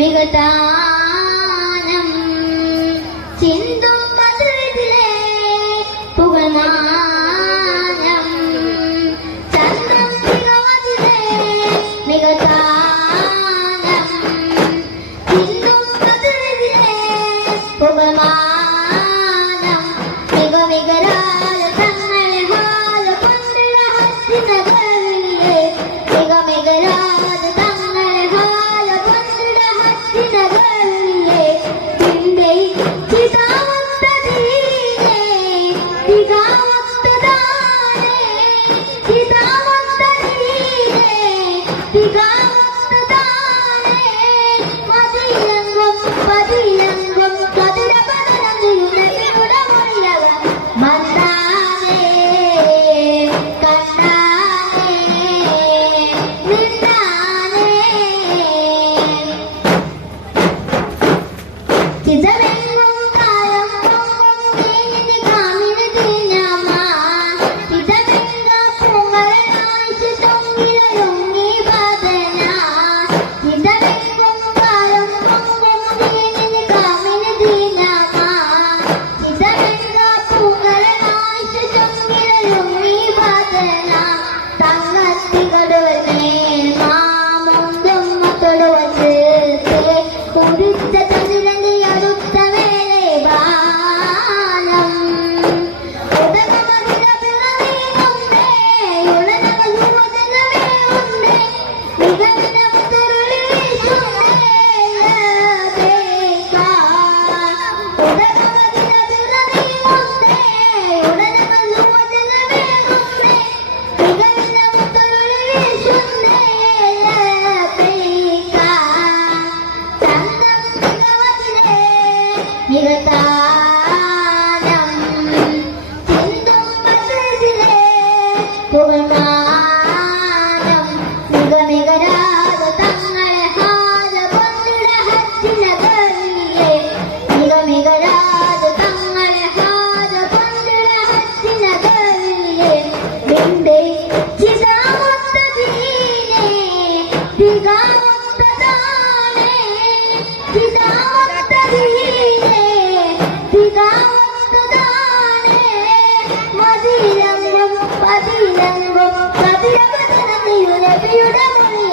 വികതാനം ചിന്തും പതിലെ പുകമാനം ചന്ദ്രം മികവതിലെ മികതാനം ചിന്തും പതിലെ പുകമാനം മികമികരായ തങ്ങളെ ഹാല പണ്ടിട ഹസ്തിനകളിലെ മികമികരായ തങ്ങളെ ഹാല പണ്ടിട ഹസ്തിനകളിലെ തിന്റെ ചിതാവത്തതീനെ തികാവത്തതാനെ ചിതാവത്തതീനെ തികാവത്തതാനെ മതിയങ്കും പതിയങ്കും കതിരപടരങ്ങിയുടെ മൊഴിയവ മന്ദാനേ കണ്ണാനേ നിന്നാനേ ചിതമെങ്ങും കാലം പൊങ്ങും നീതി കാമിന് തിരിഞ്ഞമ്മ ചിതമെങ്ക പൂങ്കളനായിച്ച് തൊങ്ങിലൊങ്ങി പതന ചിതമെങ്ങും കാലം പൊങ്ങും നീതി കാമിന് തിരിഞ്ഞമ്മ ചിതമെങ്ക പൂങ്കളനായിച്ച് തൊങ്ങിലൊങ്ങി പതന തങ്ങത്തികടുവനെ മാമുണ്ടും മക്കളുവച്ച് കുറിച്ച ചന്ദ്രന്റെ അടുത്ത വേളെ ബാലം ഉദകമധുര പിറവിയുണ്ടേ ഉളനകസുമതനമേ ഉണ്ടേ മികവിനമുത്തുരുളി വീശുന്നേ ലതേക്കാ ഉദകമധുര പിറവിയുണ്ടേ ഉളനകസുമതനമേ ഉണ്ടേ മികവിനമുത്തുരുളി വീശുന്നേ ലതേക്കാ ചന്ദ്രം മികവതിലെ മികതാനം ചിന്തും പതിലെ പുകമാനം മികമികരാത തങ്ങളെ ഹാല പണ്ടിട ഹസ്തിനകളിലെ മികമികരാത തങ്ങളെ ഹാല പണ്ടിട ഹസ്തിനകളിലെ നിന്റെ ചിതാവത്തതീനെ തികാവത്തതാനെ ചിതാവത്തതീനെ തികാവത്തതാനെ മതിരംഗം പതിരംഗം കതിരപതനയുടെ മൊഴി